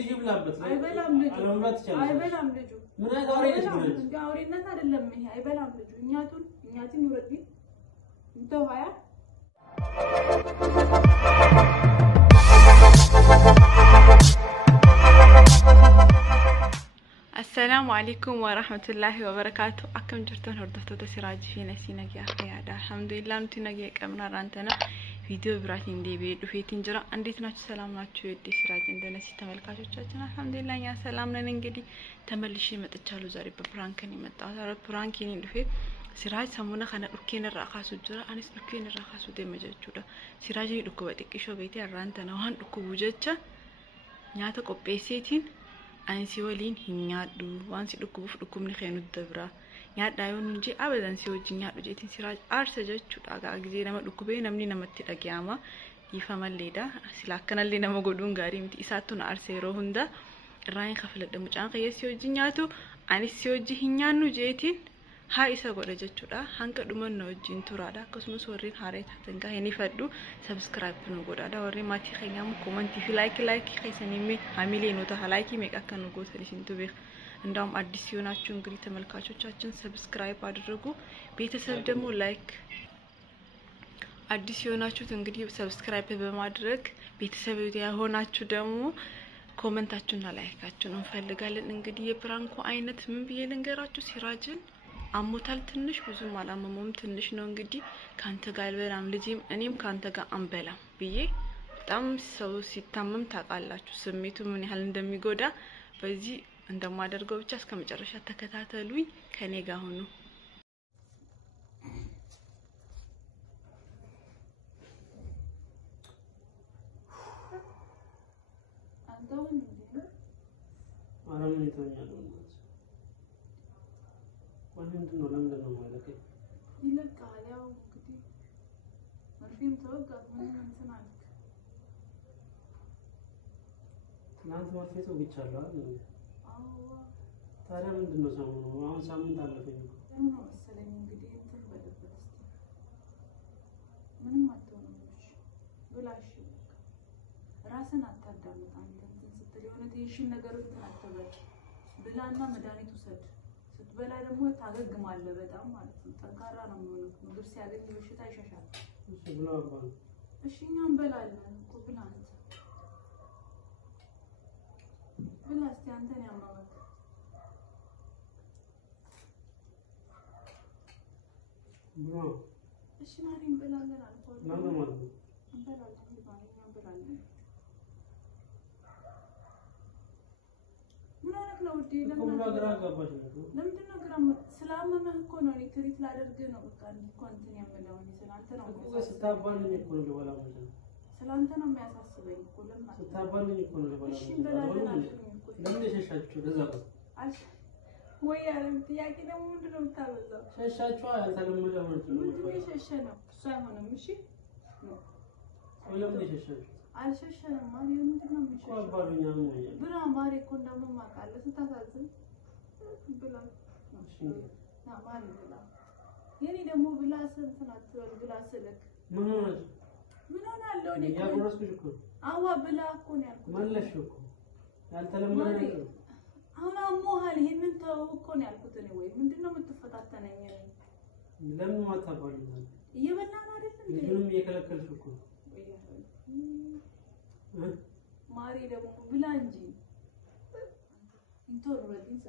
ልጅ ብላበት አይበላም ልጅ አለምራት ይችላል አይበላም ልጅ ምን አውሬ ልጅ ነው አውሬነት አይደለም ይሄ አይበላም ልጅ እኛቱን ኑረዲ እንተው ሀያ السلام عليكم ورحمة الله وبركاته. أكم جرتون هردفتو سراج في نسينا يا أخي هذا الحمد لله نتينا جيك أمنا رانتنا فيديو براتين دي بيد وفيتين جرا عندي تناش سلام ناتشو يدي سراج عندنا نسي تملكاتو تشاتنا الحمد لله يا سلام ننجدي تملشي متتشالو زاري ببرانكني متأثر برانكني دفيت سراج سمونا خنا أركين الرقاصو جرا أنيس أركين الرقاصو دي مجاجودا سراج يدكوا بتكيشو بيتي رانتنا وهان دكوا وجدتشا نياتا كوبيسيتين أنسي ولين هنيادو وانسي دكوف دكومني خينو الدبرة نياد دايون نجي أبدا نسي وجي نيادو جيتين سراج أرسجت شو تاجا أجزي نما دكوبي نمني نما تلاقياما يفهم الليدا سلاكنا اللي نما قدون غاري متي إساتون أرسيرو هندا راين خفلت دم جان قيسي وجي نيادو أنسي وجي هنيانو جيتين هاي سأقول جتشودا هانك دومن نوجين تورادا كسمس ورين هاري تاتنكا هني فدو سبسكرايب نوجودا دا ورين ماتي خيام كومنتي في لايك خيسني مي عاملين نوتا لايكي ميك أكن نوجود فلسين تبيخ عندهم أديسيونا تشونغري تملكاتشو تشاتشن سبسكرايب أدرجو بيتسب دمو لايك أديسيونا تشونغري سبسكرايب بمادرك بيتسب يديا هونا تشو دمو كومنتاتشونا لايكاتشون نفلقالن انجدي يبرانكو عينت من بيلنجراتشو سراجن አሞታል ትንሽ ብዙም አላመመም ትንሽ ነው እንግዲህ ካንተ ጋር አልበላም ልጅም እኔም ካንተ ጋር አንበላም ብዬ በጣም ሰው ሲታመም ታቃላችሁ ስሜቱ ምን ያህል እንደሚጎዳ በዚህ እንደማደርገው ብቻ እስከመጨረሻ ተከታተሉኝ ከኔ ጋር ሆኑ አንተውን አራምን ይተኛል ወንድም ነው ለምን ነው ማለት ይለቃል ያው እንግዲህ መርፌም ተወጋ ምን እንሰናል ትናንት መርፌ ተወግቻለሁ አይደል አዎ ታዲያ ምንድን ነው ሰሞኑ አሁን ሳምንት አለፈኝ ምን ነው መሰለኝ እንግዲህ እንትን በለበት እስቲ ምንም አትሆንም እሺ ብላሽ ራስን አታዳምጥ አንተ እንትን ስትል የሆነ ቴንሽን ነገር እንትን አትበል ብላና መድኃኒት ውሰድ በላ ደግሞ ታገግማለ በጣም ማለት ነው ጠንካራ ነው የሚሆነው ምግብ ሲያገኝ በሽታ ይሸሻል እሺ ብለው አባል እሺ እኛም በላለን እኮ ብላንት ብላስቲ አንተን ያማመክ ብሎ እሺ ማሪም በላለን አልኩ ለምን ማለት ነው እንበላለን እኛም በላለን ነው ወዲ ለምን ግራ ገባሽ ነው ለምንድን ነው ግራ ስላመመህ እኮ ነው እኔ ትሪት ላደርግ ነው በቃ እንትን ያመለው እኔ ስላንተ ነው ስታባልኝ እኮ ነው ለበላ ማለት ነው ስላንተ ነው የሚያሳስበኝ እኮ ለምን ስታባልኝ እኮ ነው ለበላ እሺ በላለን ለምን ሸሻችሁ ለዛ ነው ወይ ያለም ጥያቄ ደግሞ ምንድን ነው የምታበዛው ሸሻችሁ ያልተለመደ ማለት ነው ምንድን ነው ሸሸ ነው እሱ አይሆንም እሺ ነው ለምን ሸሻችሁ አልሸሸንም ማሪ ምንድን ነው የሚሸሸው አባሉኛ ነው ብላ ማሪ እኮ እንደማማቃለ ስታሳዝን ብላ እሺ ና ማሪ ብላ የኔ ደግሞ ብላ ስንትና ትወል ብላ ስልክ ምን ሆናለሁ እኔ ያጎረስኩሽ እኮ አዋ ብላ እኮ ነው ያልኩት መለሽ እኮ ያልተለመደ ነው አሁን አሞሃል ይሄንን ተው እኮ ነው ያልኩት እኔ ወይ ምንድነው የምትፈታተነኝ እኔ ለምን ማታባሉ እየበላን አይደል እንዴ ምንም እየከለከልሽ እኮ ማሪ ደግሞ ብላ እንጂ እንቶ ረዲንሳ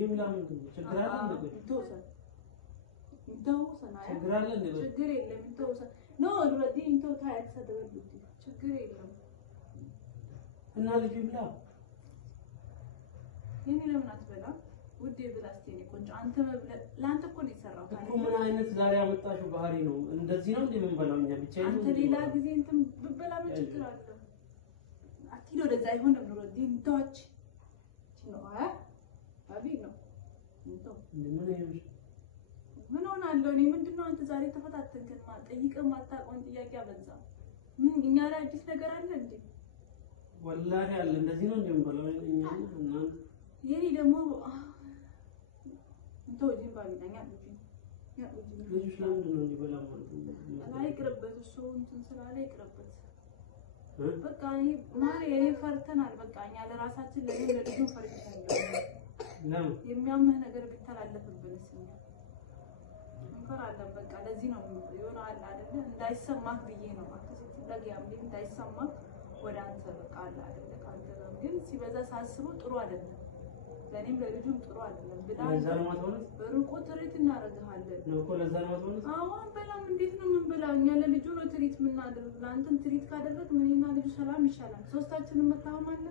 ይምላ ምንድን ነው ችግር አለ እንዴ እንቶ ሰናያ ችግር አለ እንዴ ችግር የለም እንቶ ኖ ረዲ እንቶ ታያት ሰደበልኩት ችግር የለም እና ልጅ ብላ የኔ ለምን አትበላ ውዴ ብላ እስቲ እኔ ቆንጆ አንተ ላንተ እኮ ነው የሰራው እኮ ምን አይነት ዛሬ ያመጣሽው ባህሪ ነው እንደዚህ ነው እንዴ ምን በላው እኛ ብቻ አንተ ሌላ ጊዜ እንትን ብበላ ምን ችግር አለ አትሎ ወደዛ አይሆንም ነው ዲንቶች ነው አቢ ነው እንቶ ምን ሆናለሁ እኔ ምንድነው አንተ ዛሬ ተፈታተንከን ጠይቀህ ማታቆን ጥያቄ አበዛ ምን እኛ ላይ አዲስ ነገር አለ እንዴ ወላሂ አለ እንደዚህ ነው እንዴ ምን በላው እኛ እና የኔ ደግሞ እንቶ ጂምባቢኛ ልጅ ለምንድን ነው እንዲበላ ማለት ነው ላይ ቅርበት እሱ እንትን ስላለ ይቅርበት በቃ ማሪ ፈርተናል። በቃ እኛ ለራሳችን ለልጁ ፈርተናል። ነው የሚያምህ ነገር ቢተላለፍብንስ እንፈራለን። በቃ ለዚህ ነው የሆነ አለ አይደለ እንዳይሰማህ ብዬ ነው ለጊያም እንዳይሰማህ ወደ አንተ በቃ አለ አይደለ ካንተ ነው። ግን ሲበዛ ሳስበው ጥሩ አይደለም፣ ለኔም ለልጁም ጥሩ አይደለም። በሩቁ ትሪት እናደርግሃለን ነው እኮ ለዛ ነው ማለት ነው። አዎ በላም እንዴት ነው ምን በላ እኛ ለልጁ ነው ትሪት የምናደርግ። ለአንተም ትሪት ካደረግ ምንና ልጁ ሰላም ይሻላል። ሶስታችንም መታመም አለ።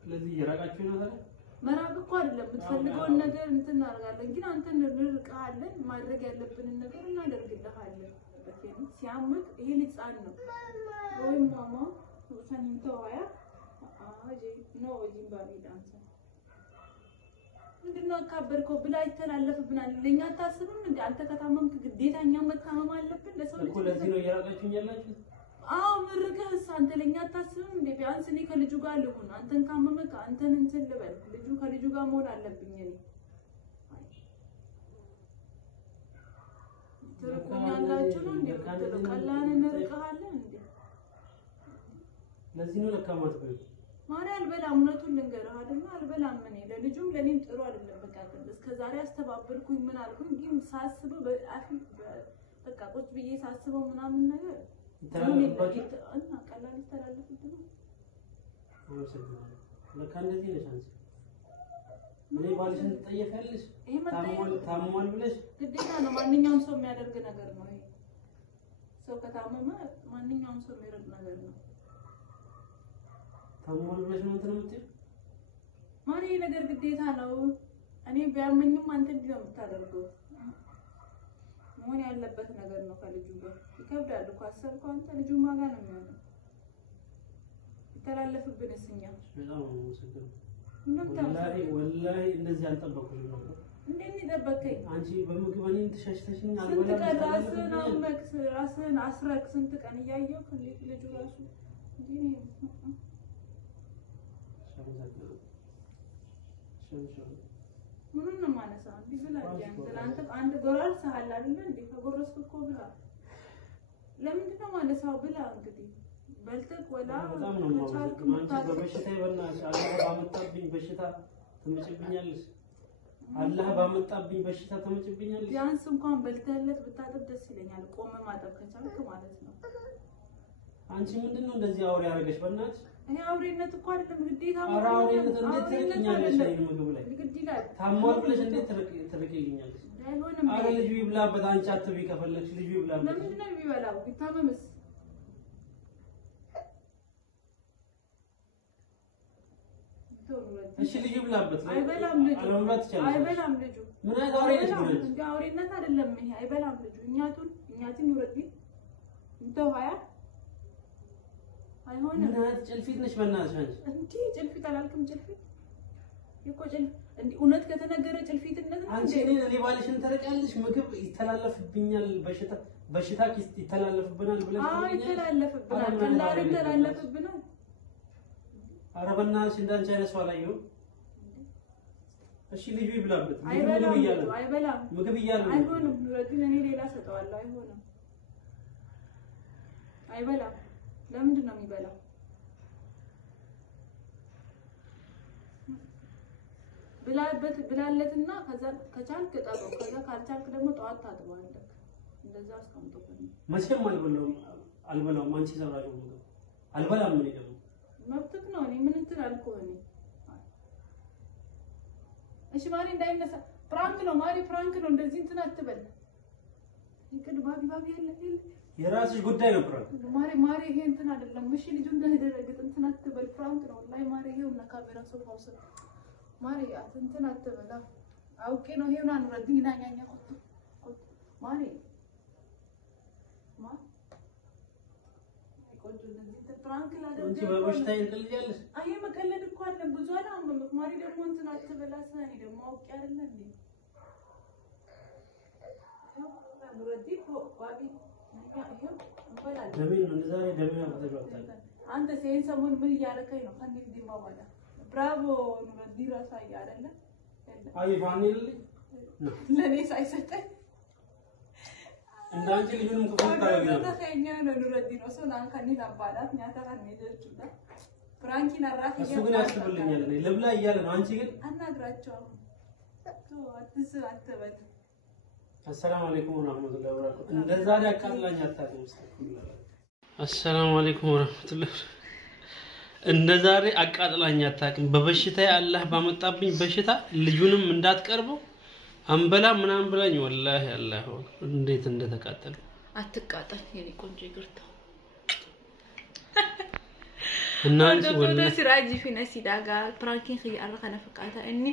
ስለዚህ የራቃችሁ ነው ታዲያ መራቅ እኮ አይደለም የምትፈልገውን ነገር እንትን እናደርጋለን። ግን አንተን እንርቃለን። ማድረግ ያለብንን ነገር እናደርግልሃለን። በከኝ ሲያምቅ ይሄ ልጻን ነው ወይ ማማ ሰንተዋያ አጂ ነው ወጂን ባሪዳንሳ ምንድነው አካበርከው ብላ ይተላለፍብናል። ለኛ ታስብም እንዴ አንተ ከታመምክ ግዴታኛ መታመም አለብን ለሰው ልጅ እኮ ለዚህ ነው የራቃችሁኝ ያላችሁ። አዎ ምርቀህስ አንተ ለኛ ታስብም እንዴ? ቢያንስ እኔ ከልጁ ጋር ልሁን። አንተን ካመመክ አንተን እንትን ልበል። ልጁ ከልጁ ጋር መሆን አለብኝ እኔ ትርቁኛላችሁ ነው እንዴ? ቀላን እንርቀሃለን እንዴ? ለዚህ ነው ለካማት ብለ ማሪ አልበላም። እውነቱን ልንገርህ አይደል አልበላም። እኔ ለልጁም ለኔም ጥሩ አይደለም። በቃ እስከዛሬ አስተባበልኩኝ ምን አልኩኝ። ግን ሳስበው በቃ ቁጭ ብዬ ሳስበው ምናምን ነገር ይተላለፍባችሁ እና ቀላል ይተላለፍብኝ ነው። ለካ እንደዚህ ነሽ አንቺ። እኔ ባልሽን ትጠየፊያለሽ ታሟል ብለሽ ግዴታ ነው። ማንኛውም ሰው የሚያደርግ ነገር ነው ይሄ። ሰው ከታመመ ማንኛውም ሰው የሚያደርግ ነገር ነው። ታሟል ብለሽ ነው እንትን የምትይው ማሪ ነገር ግዴታ ነው። እኔ ቢያመኝም አንተ እንዲህ ነው የምታደርገው። መሆን ያለበት ነገር ነው። ከልጁ ጋር ይከብዳል እኮ አሰብከው አንተ ልጁ ማጋ ነው የሚሆነው። ይተላለፍብንስ እኛ በጣም ነው ወላሂ እንደዚህ አልጠበቅኩሽም ነበር። እንዴት ይጠበቀኝ አንቺ በምግብ እኔን ተሻሽተሽኝ አልበላም። ራስህን አስረክ ስንት ቀን እያየሁ እንዴት ልጁ ራሱ እንዴ ምንም ማነሳ እንዴ ብላ አንተ አንድ ጎራል ሰሃል አይደል እንዴ? ከጎረስኩ እኮ ብላ ለምንድን ነው ማነሳው ብላ እንግዲህ በልተህ ወላ በጣም ነው ማለት አንቺ በበሽታ ይበናሽ አላህ ባመጣብኝ በሽታ ትመጭብኛለሽ። አላህ ባመጣብኝ በሽታ ትመጭብኛለሽ። ቢያንስ እንኳን በልተህለት ብታጠብ ደስ ይለኛል። ቆመ ማጠብ ከቻልክ ማለት ነው። አንቺ ምንድነው እንደዚህ አውሬ ያረገሽ በእናትሽ? እኔ አውሬነት እኮ አይደለም ግዴታ ነው። አውሬነት እንዴት ትርቂኛለሽ? ምግብ ላይ ግዴታ ታሟል ብለሽ እንዴት ትርቂኛለሽ? አይሆንም። አረ ልጁ ይብላበት። አንቺ አትብይ ከፈለግሽ ልጁ ይብላበት። ለምንድን ነው የሚበላው? ቢታመምስ? እሺ ልጁ ይብላበት። አይበላም ልጁ አለመብላት ይችላል። አይበላም ልጁ ምን አይነት አውሬ ነሽ ብለሽ እንዴ? አውሬነት አይደለም ይሄ። አይበላም ልጁ እኛቱን ይወርድ እንተው ሀያ አይሆንም። ምን አይነት ጭልፊት ነሽ በእናትሽ አንቺ? እንዴ ጭልፊት አላልክም? ጭልፊት እኮ እንዴ እውነት ከተነገረ ጭልፊትነት ነው። አንቺ እኔ ባልሽን ትርቂያለሽ። ምግብ ይተላለፍብኛል፣ በሽታ ይተላለፍብናል ብለሽ አዎ ይተላለፍብናል። ቀላል ይተላለፍብናል። ኧረ በእናትሽ እንዳንቺ አይነት ሰው አላየሁም። እሺ ልጁ ይብላበት። አይበላም ምግብ እያለ አይሆንም። ግን እኔ ሌላ ሰጠዋለሁ። አይሆንም። አይበላም። ለምንድን ነው የሚበላው? ብላለትና ከዛ ከቻልክ ጠበው፣ ከዛ ካልቻልክ ደግሞ ጠዋት ታጥባለህ። እንደዛ አስቀምጦብኝ መቼም አልበላውም። አንቺ ሰራሽው ምግብ አልበላም። ምን ደግሞ መብትክ ነው። እኔ ምን እንትን አልኩህ እኔ። እሺ ማሪ እንዳይነሳ ፕራንክ ነው ማሪ፣ ፕራንክ ነው። እንደዚህ እንትን አትበል። ይቅድ ባቢ ያለ የራስሽ ጉዳይ ነው። ፕራንክ ማሪ ይሄ እንትን አይደለም። እሺ ልጁ እንደደረገጥ እንትን አትበል። ፕራንክ ነው ላይ ማሪ ይሄው እና ካሜራ ሶፋው ስር ማሪ እንትን አትበላ። አውቄ ነው ይሄውን አንረድኝ ናኛኛ ቆጥ ማሪ ቆንጆ እንደዚህ ፕራንክ ላደርግ እንጂ በበሽታ ይልልኛለሽ። አይ መቀለድ እኮ አይደለም። ብዙ አላመመም ማሪ ደግሞ እንትን አትበላ። ሰኔ ደግሞ አውቄ አይደለም እንዴ አንረዲ ባቢ ደሜ ነው ዛሬ ደሜ ነው ተጀምሯል። አንተ ሴን ሰሞን ምን እያደረከኝ ነው? ከንዲ ዲማ ባላ ብራቮ ነው ዲራሳ ያያለ አይ ፋኒል ለኔ ሳይሰጠኝ እንዳንቺ ልጅንም ክፉ ታረጋለህ ተኸኛ ነው ኑረዲን ወሰናን ከኒን አባላት ያታራን ይደርቹዳ ፍራንኪን አራፊ እሱ ግን ያስብልኛል እኔ ልብላ እያለ ነው አንቺ ግን አናግራቸው አትስ አትበል السلام عليكم ورحمة الله وبركاته. እንደዛ ያቃጥላኝ አታውቅም። السلام عليكم ورحمة الله. እንደዛሬ አቃጥላኝ አታውቅም። በበሽታ አላህ ባመጣብኝ በሽታ ልጁንም እንዳትቀርበው አንበላ ምናምን ብላኝ ወላሂ አላህ እንዴት እንደተቃጠሉ አትቃጠል የኔ ቆንጆ ይግርታ እናንቺ ወላሂ ሲራጂ ፊነሲ ዳጋ ፕራንኪን ኺያራ ከነፈቃታ እኒ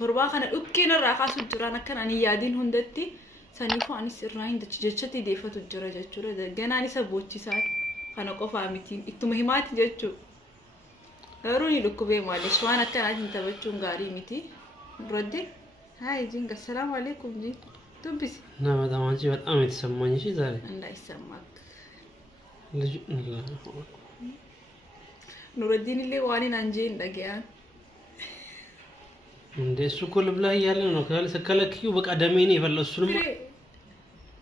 ቶርባ ከነ ኡኪነ ራኻሱ ጅራና ከን አኒ ያዲን ሁንደቲ سنيفو أني سرّاين دجاجتي ديفة تجرا جاتشورا دجنا أني سبوتشي سار خنا قفا ميتين إتمهمات جاتشو روني لكوبي مالي شوانا كان عادي تبتشون غاري ميتي ردي هاي جينك السلام عليكم جي تبس نعم هذا ما جيت أمي تسمعني شيء زاري لا يسمعك لجو الله نور الدين اللي واني نانجين دقيقة እንደ እሱ እኮ ልብላ እያለ ነው ከለከለኪው በቃ ደሜኔ ይፈለው እሱንም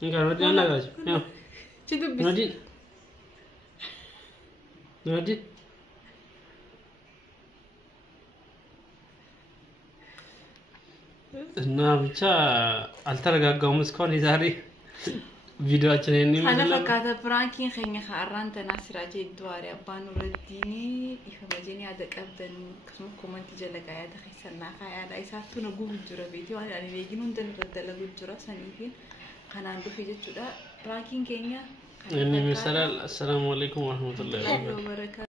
እንጋር ወዲያ እናጋጭ ያው ቺዱብ ወዲ እና ብቻ አልተረጋጋውም እስካሁን የዛሬ ቪዲዮአችን እኔ ፈካተ ፍራንኪን ኸኛ ኻራን ተናስራጀ ዱዋሪ አባኑ ረዲኒ ይፈመጀኒ አደቀብደን ከስሙ ኮሜንት ጀለቃ ያተኸሰና ኻያ ዳይሳቱ ነው ጉብጅረ ቪዲዮ አኒ ለጊኑ እንደነደለ ጉብጅረ ሰኒፊን ካናንዱ ፊጀቹዳ ፍራንኪን ኬኛ እኔ መሰላል። አሰላሙ አለይኩም ወራህመቱላሂ ወበረካቱ